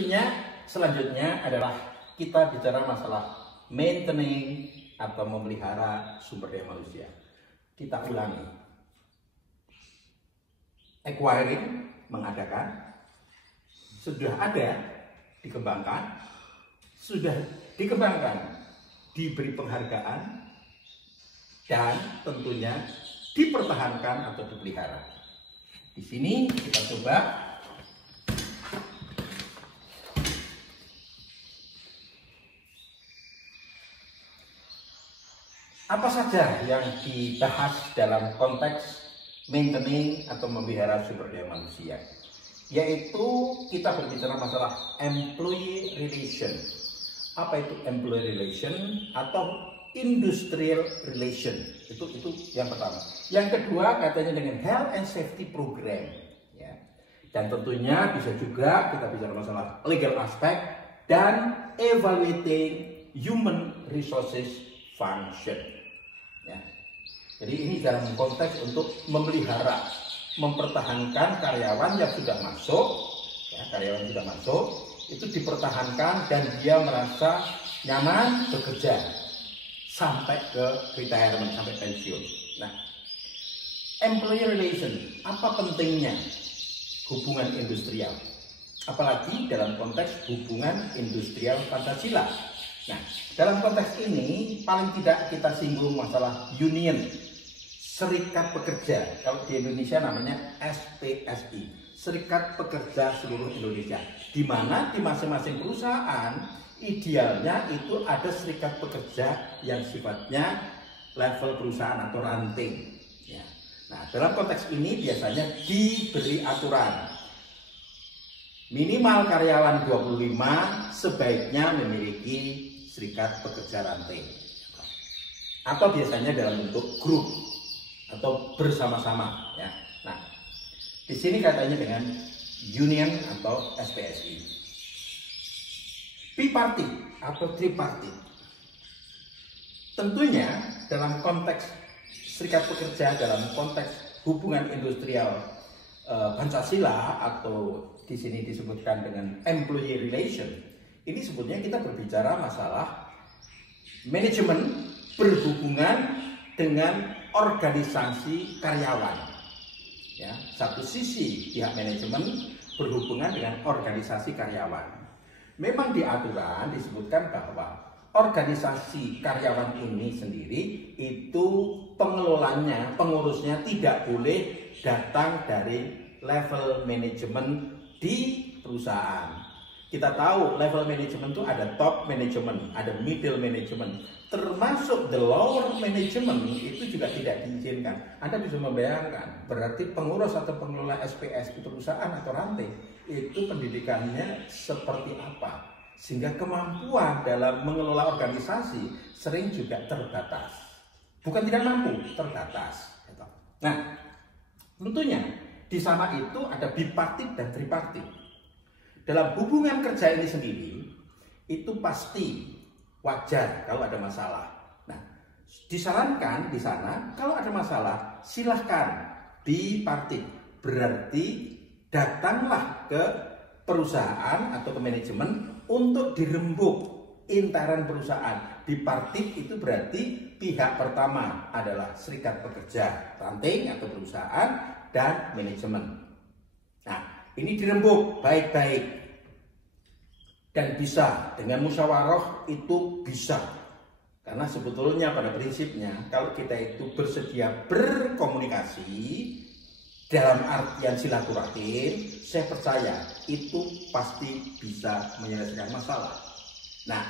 tentunya selanjutnya adalah kita bicara masalah maintaining atau memelihara sumber daya manusia. Kita ulangi. Acquiring, mengadakan, sudah ada, dikembangkan, sudah dikembangkan, diberi penghargaan, dan tentunya dipertahankan atau dipelihara. Di sini kita coba apa saja yang dibahas dalam konteks maintaining atau memelihara sumber daya manusia, yaitu kita berbicara masalah employee relation. Apa itu employee relation atau industrial relation? Itu yang pertama. Yang kedua katanya dengan health and safety program, ya. Dan tentunya bisa juga kita bicara masalah legal aspect dan evaluating human resources function. Ya. Jadi ini dalam konteks untuk memelihara, mempertahankan karyawan yang sudah masuk, ya, karyawan sudah masuk itu dipertahankan dan dia merasa nyaman bekerja sampai ke retirement, sampai pensiun. Nah, employee relation, apa pentingnya hubungan industrial? Apalagi dalam konteks hubungan industrial Pancasila. Nah, dalam konteks ini paling tidak kita singgung masalah union, serikat pekerja. Kalau di Indonesia namanya SPSI, Serikat Pekerja Seluruh Indonesia. Di mana di masing-masing perusahaan idealnya itu ada serikat pekerja yang sifatnya level perusahaan atau ranting. Ya. Nah, dalam konteks ini biasanya diberi aturan. Minimal karyawan 25 sebaiknya memiliki serikat pekerja ranting. Atau biasanya dalam bentuk grup atau bersama-sama. Ya. Nah, di sini katanya dengan union atau SPSI. Bipartit atau tripartit. Tentunya dalam konteks serikat pekerja, dalam konteks hubungan industrial Pancasila atau di sini disebutkan dengan employee relation. Ini sebetulnya kita berbicara masalah manajemen berhubungan dengan organisasi karyawan. Ya, satu sisi pihak manajemen berhubungan dengan organisasi karyawan. Memang di aturan disebutkan bahwa organisasi karyawan ini sendiri itu pengelolanya, pengurusnya tidak boleh datang dari level manajemen di perusahaan. Kita tahu level manajemen itu ada top manajemen, ada middle manajemen, termasuk the lower management itu juga tidak diizinkan. Anda bisa membayangkan, berarti pengurus atau pengelola SPS di perusahaan atau ranting itu pendidikannya seperti apa, sehingga kemampuan dalam mengelola organisasi sering juga terbatas. Bukan tidak mampu, terbatas. Nah, tentunya di sana itu ada bipartit dan tripartit. Dalam hubungan kerja ini sendiri, itu pasti wajar kalau ada masalah. Nah, disarankan di sana kalau ada masalah silahkan bipartit, berarti datanglah ke perusahaan atau ke manajemen untuk dirembuk intaran perusahaan. Bipartit itu berarti pihak pertama adalah serikat pekerja ranting atau perusahaan dan manajemen. Nah, ini dirembuk baik-baik. Dan bisa dengan musyawarah itu bisa. Karena sebetulnya pada prinsipnya kalau kita itu bersedia berkomunikasi dalam artian silaturahim, saya percaya itu pasti bisa menyelesaikan masalah. Nah,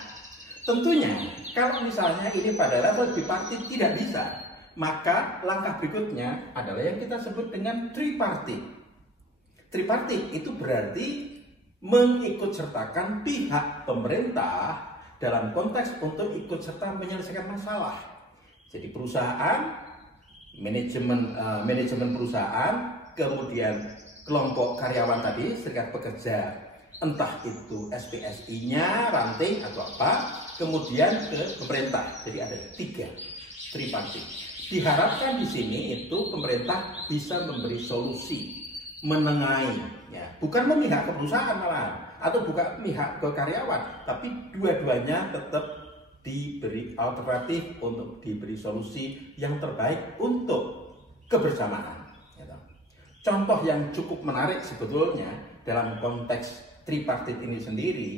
tentunya kalau misalnya ini pada level bipartit tidak bisa, maka langkah berikutnya adalah yang kita sebut dengan tripartit. Tripartit itu berarti mengikutsertakan pihak pemerintah dalam konteks untuk ikut serta menyelesaikan masalah. Jadi perusahaan, manajemen perusahaan, kemudian kelompok karyawan tadi, serikat pekerja, entah itu SPSI-nya, ranting atau apa, kemudian ke pemerintah. Jadi ada 3 tripartit. Diharapkan di sini itu pemerintah bisa memberi solusi menengahi, ya, bukan memihak ke perusahaan malah, atau bukan memihak ke karyawan, tapi dua-duanya tetap diberi alternatif untuk diberi solusi yang terbaik untuk kebersamaan. Gitu. Contoh yang cukup menarik sebetulnya dalam konteks tripartit ini sendiri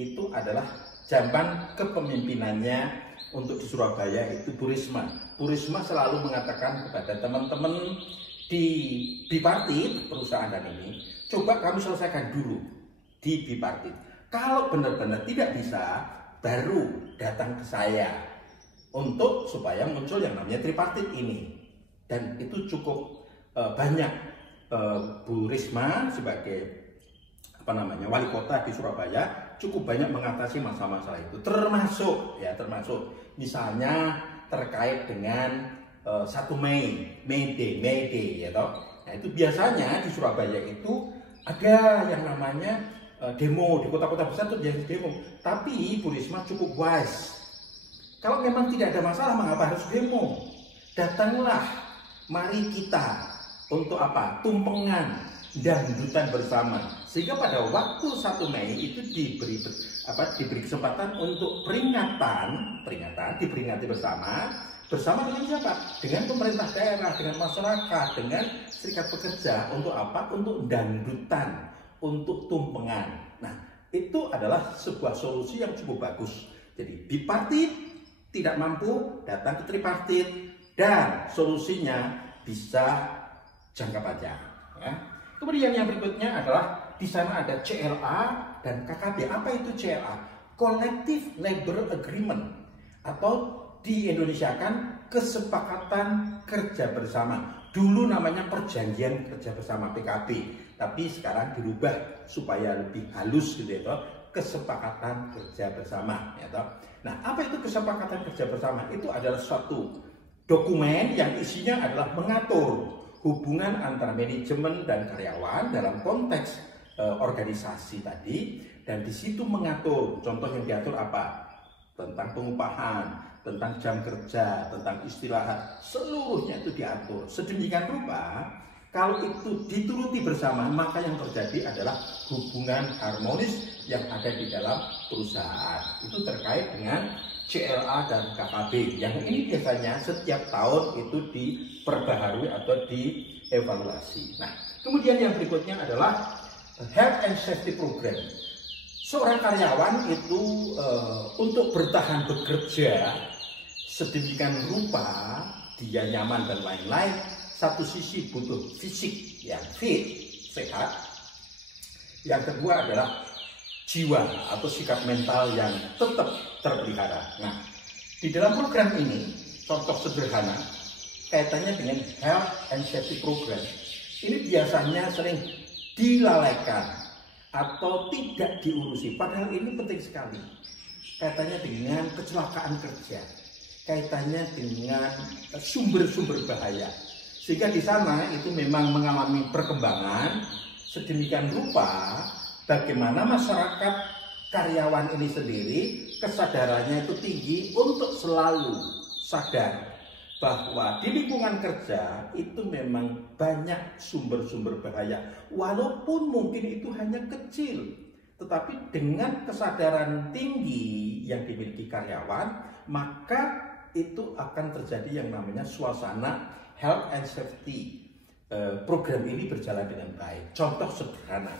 itu adalah zaman kepemimpinannya untuk di Surabaya itu Bu Risma. Bu Risma selalu mengatakan kepada teman-teman di bipartit perusahaan dan ini, coba kamu selesaikan dulu di bipartit. Kalau benar-benar tidak bisa, baru datang ke saya untuk supaya muncul yang namanya tripartit ini. Dan itu cukup banyak Bu Risma sebagai wali kota di Surabaya cukup banyak mengatasi masalah-masalah itu, termasuk misalnya terkait dengan 1 Mei, May Day, ya toh. Nah, itu biasanya di Surabaya itu ada yang namanya demo di kota-kota besar itu jadi demo. Tapi Bu Risma cukup wise. Kalau memang tidak ada masalah, mengapa harus demo? Datanglah, mari kita untuk apa? Tumpengan dan dangdutan bersama. Sehingga pada waktu 1 Mei itu diberi kesempatan untuk diperingati bersama dengan siapa? Dengan pemerintah daerah, dengan masyarakat, dengan serikat pekerja untuk apa? Untuk dangdutan, untuk tumpengan. Nah, itu adalah sebuah solusi yang cukup bagus. Jadi bipartit tidak mampu datang ke tripartit dan solusinya bisa jangka panjang. Ya. Kemudian yang berikutnya adalah di sana ada CLA dan KKB. Apa itu CLA? Collective Labor Agreement atau di Indonesia kan kesepakatan kerja bersama. Dulu namanya perjanjian kerja bersama PKB, tapi sekarang dirubah supaya lebih halus gitu ya, kesepakatan kerja bersama ya toh. Nah, apa itu kesepakatan kerja bersama? Itu adalah suatu dokumen yang isinya adalah mengatur hubungan antara manajemen dan karyawan dalam konteks organisasi tadi, dan di situ mengatur, contoh yang diatur apa? Tentang pengupahan, tentang jam kerja, tentang istirahat, seluruhnya itu diatur. Sedemikian rupa, kalau itu dituruti bersama, maka yang terjadi adalah hubungan harmonis yang ada di dalam perusahaan. Itu terkait dengan CLA dan KKB. Yang ini biasanya setiap tahun itu diperbaharui atau dievaluasi. Nah, kemudian yang berikutnya adalah Health and Safety Program. Seorang karyawan itu untuk bertahan bekerja sedemikian rupa, dia nyaman dan lain-lain. Satu sisi butuh fisik yang fit, sehat. Yang kedua adalah jiwa atau sikap mental yang tetap terpelihara. Nah, di dalam program ini, contoh sederhana, kaitannya dengan Health and Safety Program. Ini biasanya sering dilalaikan atau tidak diurusi, padahal ini penting sekali. Kaitannya dengan kecelakaan kerja, kaitannya dengan sumber-sumber bahaya, sehingga di sana itu memang mengalami perkembangan sedemikian rupa bagaimana masyarakat karyawan ini sendiri kesadarannya itu tinggi untuk selalu sadar bahwa di lingkungan kerja itu memang banyak sumber-sumber bahaya, walaupun mungkin itu hanya kecil, tetapi dengan kesadaran tinggi yang dimiliki karyawan, maka itu akan terjadi yang namanya suasana health and safety. Program ini berjalan dengan baik. Contoh sederhana,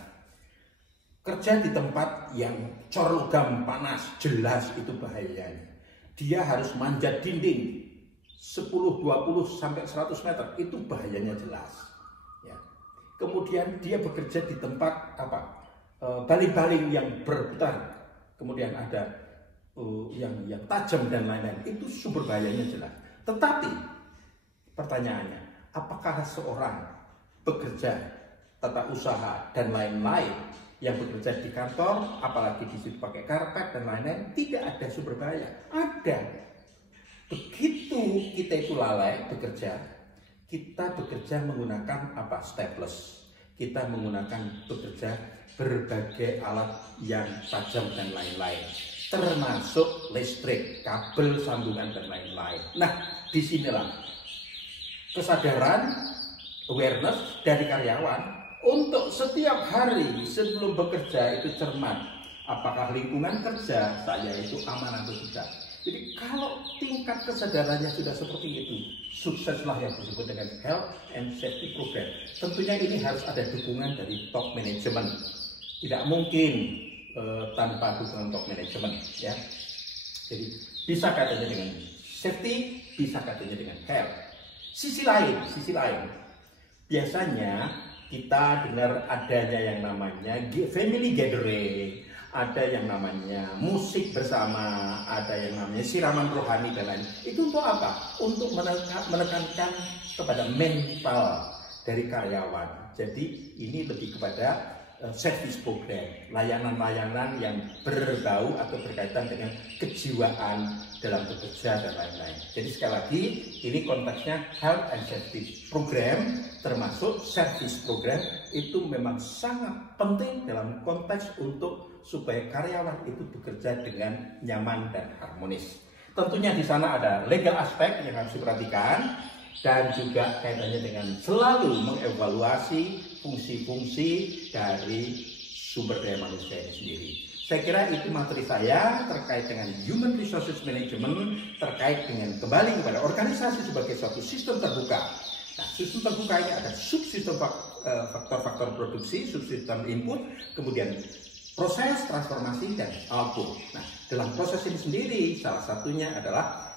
kerja di tempat yang cor logam panas, jelas itu bahayanya. Dia harus manjat dinding 10, 20, sampai 100 meter, itu bahayanya jelas. Ya. Kemudian dia bekerja di tempat baling-baling yang berputar, kemudian ada yang tajam dan lain-lain, itu sumber bahayanya jelas. Tetapi pertanyaannya, apakah seorang bekerja tata usaha dan lain-lain yang bekerja di kantor, apalagi di situ pakai karpet dan lain-lain, tidak ada sumber bahaya? Ada. Begitu kita itu lalai bekerja, kita bekerja menggunakan staples, kita menggunakan berbagai alat yang tajam dan lain-lain, termasuk listrik, kabel, sambungan dan lain-lain. Nah, disinilah kesadaran, awareness dari karyawan untuk setiap hari sebelum bekerja itu cermat. Apakah lingkungan kerja saya itu aman atau tidak? Jadi kalau tingkat kesadarannya sudah seperti itu, sukseslah yang disebut dengan health and safety program. Tentunya ini harus ada dukungan dari top management. Tidak mungkin tanpa dukungan top management, ya. Jadi bisa katanya dengan safety, bisa katanya dengan health. Sisi lain, biasanya kita dengar adanya yang namanya family gathering, ada yang namanya musik bersama, ada yang namanya siraman rohani dan lain. Itu untuk apa? Untuk menekankan kepada mental dari karyawan. Jadi ini lebih kepada service program, layanan-layanan yang berbau atau berkaitan dengan kejiwaan dalam bekerja dan lain-lain. Jadi sekali lagi, ini konteksnya health and safety program, termasuk service program, itu memang sangat penting dalam konteks untuk supaya karyawan itu bekerja dengan nyaman dan harmonis. Tentunya di sana ada legal aspek yang harus diperhatikan, dan juga kaitannya dengan selalu mengevaluasi fungsi-fungsi dari sumber daya manusia ini sendiri. Saya kira itu materi saya terkait dengan Human Resources Management, terkait dengan kembali kepada organisasi sebagai suatu sistem terbuka. Nah, sistem terbuka ini ada subsistem faktor-faktor produksi, subsistem input, kemudian proses, transformasi, dan output. Nah, dalam proses ini sendiri, salah satunya adalah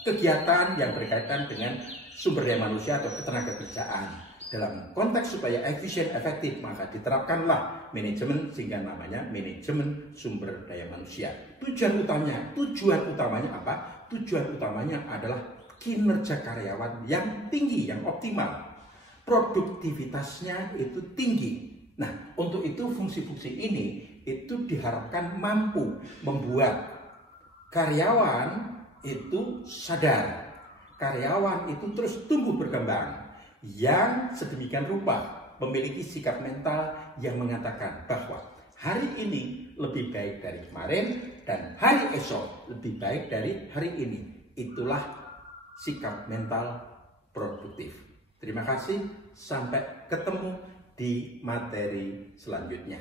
kegiatan yang berkaitan dengan sumber daya manusia atau ketenagakerjaan. Dalam konteks supaya efisien, efektif, maka diterapkanlah manajemen sehingga namanya manajemen sumber daya manusia. Tujuan utamanya apa? Tujuan utamanya adalah kinerja karyawan yang tinggi, yang optimal. Produktivitasnya itu tinggi. Nah, untuk itu fungsi-fungsi ini itu diharapkan mampu membuat karyawan itu sadar, karyawan itu terus tumbuh berkembang, yang sedemikian rupa memiliki sikap mental yang mengatakan bahwa hari ini lebih baik dari kemarin dan hari esok lebih baik dari hari ini. Itulah sikap mental produktif. Terima kasih, sampai ketemu di materi selanjutnya.